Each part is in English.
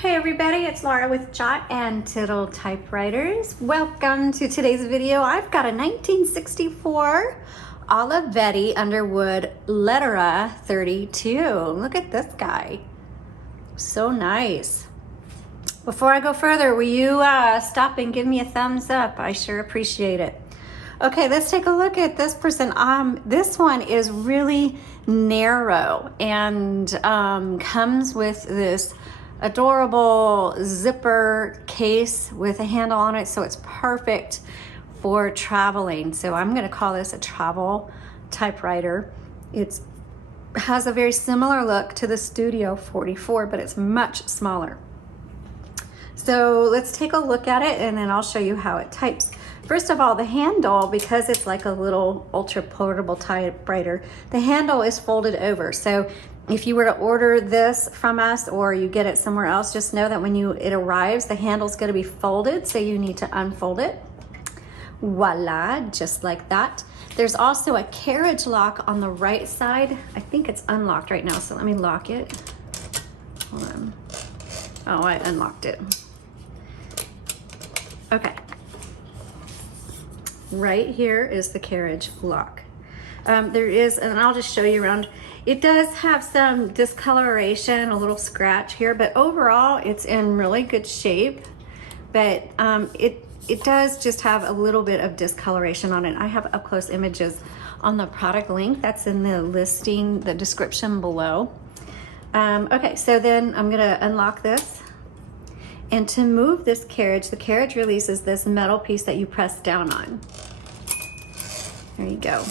Hey everybody, it's Laura with Untitled Typewriters. Welcome to today's video. I've got a 1964 Olivetti-Underwood Lettera 32. Look at this guy. So nice. Before I go further, will you stop and give me a thumbs up? I sure appreciate it. Okay, let's take a look at this person. This one is really narrow and comes with this adorable zipper case with a handle on it, so it's perfect for traveling. So I'm going to call this a travel typewriter. It has a very similar look to the Studio 44, but it's much smaller. So let's take a look at it and then I'll show you how it types. First of all, the handle, because it's like a little ultra portable typewriter, the handle is folded over. So if you were to order this from us or you get it somewhere else, just know that when it arrives, the handle's going to be folded, so you need to unfold it. Voila, just like that. There's also a carriage lock on the right side. I think it's unlocked right now, so let me lock it. Hold on. Oh, I unlocked it. Okay. Right here is the carriage lock. There is, and I'll just show you around. It does have some discoloration, a little scratch here, but overall it's in really good shape. But it does just have a little bit of discoloration on it. I have up close images on the product link that's in the listing, the description below. Okay, so then I'm gonna unlock this. And to move this carriage, the carriage releases this metal piece that you press down on. There you go.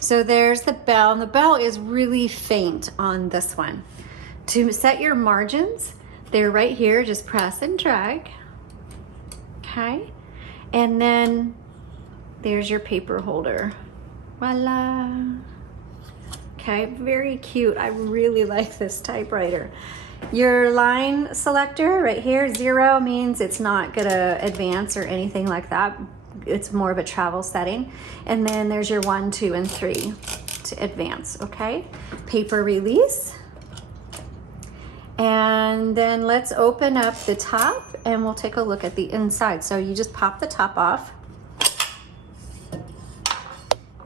So there's the bell, and the bell is really faint on this one. To set your margins, they're right here, just press and drag, okay? And then there's your paper holder, voila. Okay, very cute. I really like this typewriter. Your line selector right here, 0 means it's not gonna advance or anything like that. It's more of a travel setting. And then there's your 1, 2, and 3 to advance, okay? Paper release. And then let's open up the top and we'll take a look at the inside. So you just pop the top off.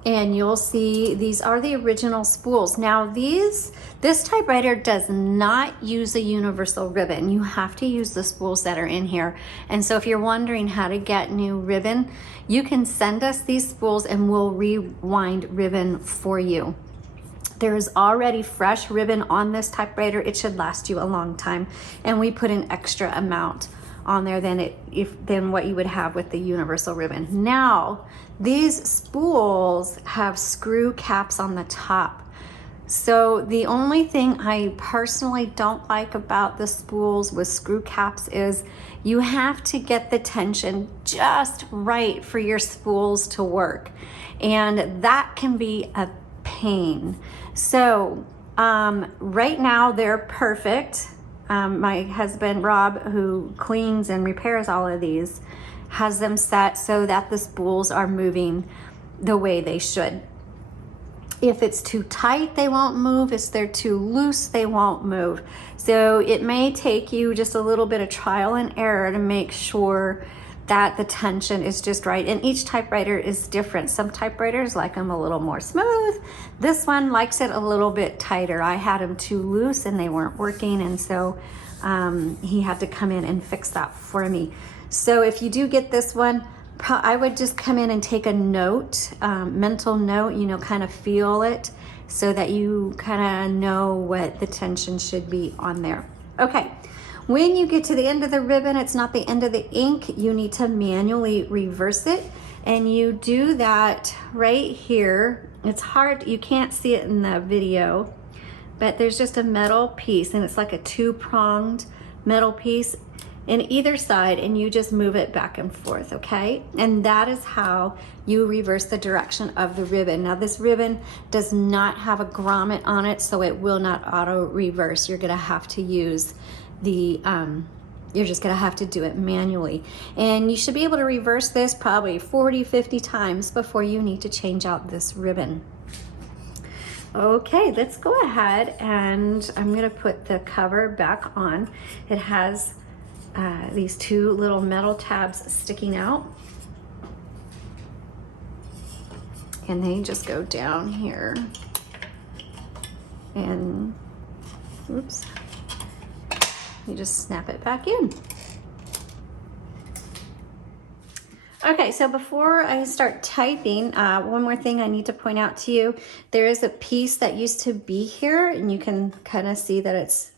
And you'll see these are the original spools. Now this typewriter does not use a universal ribbon. You have to use the spools that are in here. And so if you're wondering how to get new ribbon, you can send us these spools and we'll rewind ribbon for you. There is already fresh ribbon on this typewriter. It should last you a long time. And we put an extra amount on there than what you would have with the universal ribbon. Now, these spools have screw caps on the top. So the only thing I personally don't like about the spools with screw caps is you have to get the tension just right for your spools to work. And that can be a pain. So right now they're perfect. My husband, Rob, who cleans and repairs all of these, has them set so that the spools are moving the way they should. If it's too tight, they won't move. If they're too loose, they won't move. So it may take you just a little bit of trial and error to make sure that the tension is just right. And each typewriter is different. Some typewriters like them a little more smooth. This one likes it a little bit tighter. I had them too loose and they weren't working. And so he had to come in and fix that for me. So if you do get this one, I would just come in and take a note, mental note, you know, kind of feel it so that you kind of know what the tension should be on there. Okay. When you get to the end of the ribbon, it's not the end of the ink. You need to manually reverse it. And you do that right here. It's hard, you can't see it in the video, but there's just a metal piece and it's like a 2-pronged metal piece in either side, and you just move it back and forth, okay? And that is how you reverse the direction of the ribbon. Now this ribbon does not have a grommet on it, so it will not auto reverse. You're gonna have to use you're just gonna have to do it manually. And you should be able to reverse this probably 40, 50 times before you need to change out this ribbon. Okay, let's go ahead and I'm gonna put the cover back on. It has these two little metal tabs sticking out. And they just go down here. And, oops, you just snap it back in. Okay, so before I start typing, one more thing I need to point out to you. There is a piece that used to be here, and you can kind of see that it's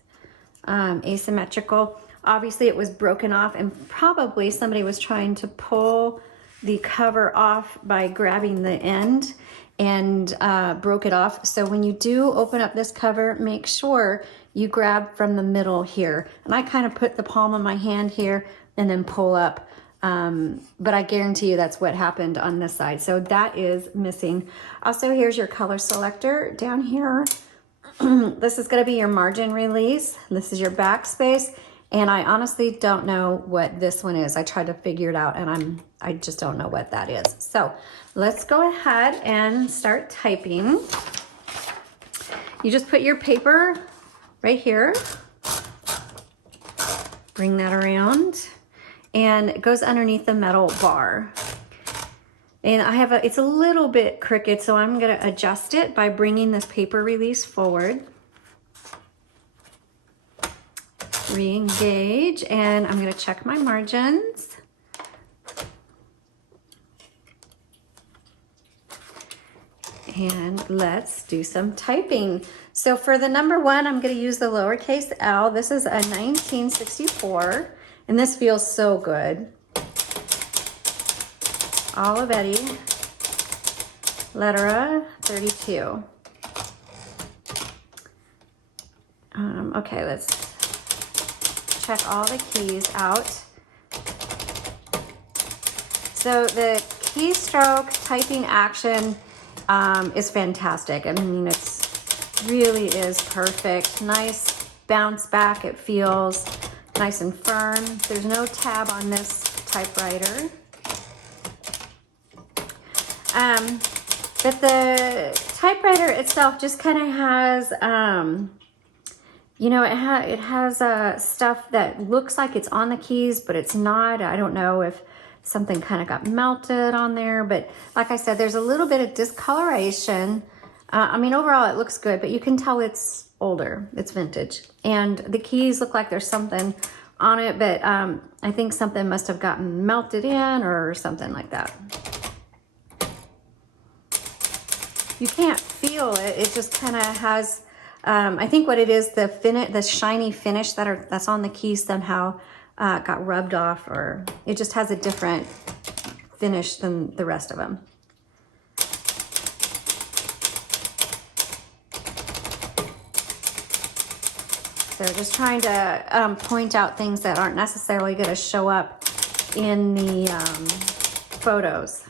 asymmetrical. Obviously, it was broken off, and probably somebody was trying to pull the cover off by grabbing the end and broke it off. So when you do open up this cover, make sure you grab from the middle here. And I kind of put the palm of my hand here and then pull up. But I guarantee you that's what happened on this side. So that is missing. Also, here's your color selector down here. This is going to be your margin release. This is your backspace. And I honestly don't know what this one is. I tried to figure it out and I just don't know what that is. So let's go ahead and start typing. You just put your paper right here. Bring that around. And it goes underneath the metal bar. And it's a little bit crooked, so I'm gonna adjust it by bringing this paper release forward. Re-engage, and I'm gonna check my margins. And let's do some typing. So for the number 1, I'm gonna use the lowercase l. This is a 1964. And this feels so good. Olivetti, Lettera, 32. Okay, let's check all the keys out. So the keystroke typing action is fantastic. I mean, it's really is perfect. Nice bounce back, it feels nice and firm. There's no tab on this typewriter. But the typewriter itself just kind of has, you know, it has stuff that looks like it's on the keys, but it's not. I don't know if something kind of got melted on there, but like I said, there's a little bit of discoloration. I mean, overall it looks good, but you can tell it's older, it's vintage. And the keys look like there's something on it, but I think something must have gotten melted in or something like that. You can't feel it, it just kind of has, I think what it is, the shiny finish that's on the keys somehow got rubbed off, or it just has a different finish than the rest of them. So just trying to point out things that aren't necessarily going to show up in the photos.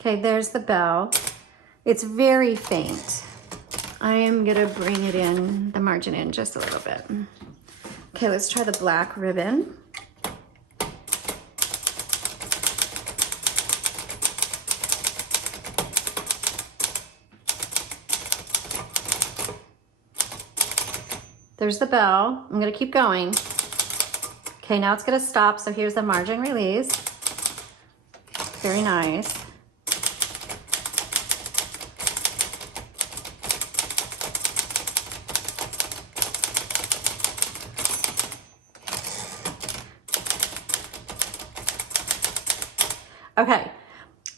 Okay, there's the bell. It's very faint. I am gonna bring it in, the margin in just a little bit. Okay, let's try the black ribbon. There's the bell. I'm gonna keep going. Okay, now it's gonna stop, so here's the margin release. Very nice. Okay,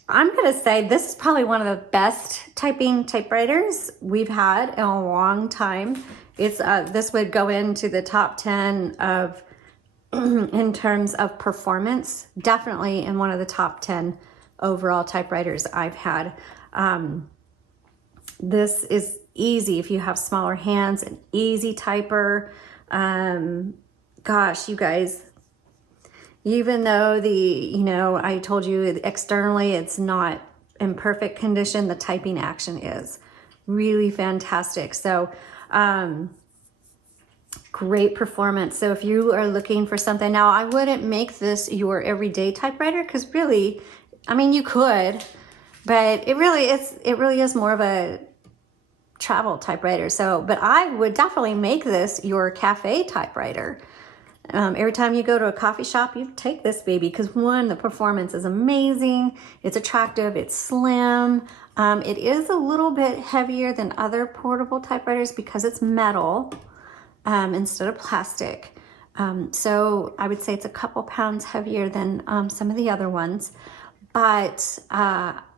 I'm gonna say this is probably one of the best typing typewriters we've had in a long time. It's this would go into the top 10 of in terms of performance, definitely in one of the top 10 overall typewriters I've had. This is easy if you have smaller hands, an easy typer. Gosh, you guys, Even though I told you externally it's not in perfect condition, the typing action is really fantastic. So great performance. So if you are looking for something, now I wouldn't make this your everyday typewriter, because really, I mean, you could, but it really is more of a travel typewriter. So, but I would definitely make this your cafe typewriter. Every time you go to a coffee shop, you take this baby, because one, the performance is amazing. It's attractive. It's slim. It is a little bit heavier than other portable typewriters because it's metal instead of plastic. So I would say it's a couple pounds heavier than some of the other ones, but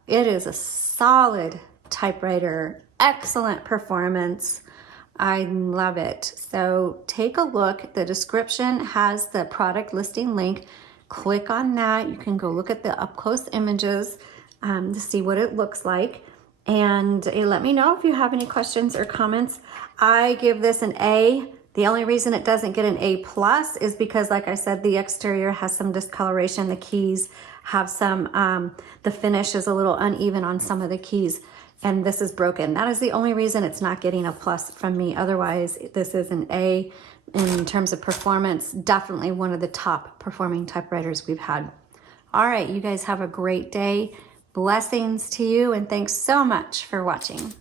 it is a solid typewriter. Excellent performance. I love it. So take a look. The description has the product listing link. Click on that. You can go look at the up close images to see what it looks like. And let me know if you have any questions or comments. I give this an A. The only reason it doesn't get an A plus is because, like I said, the exterior has some discoloration. The keys have some, the finish is a little uneven on some of the keys, and this is broken. That is the only reason it's not getting a plus from me. Otherwise, this is an A in terms of performance. Definitely one of the top performing typewriters we've had. All right, you guys have a great day. Blessings to you, and thanks so much for watching.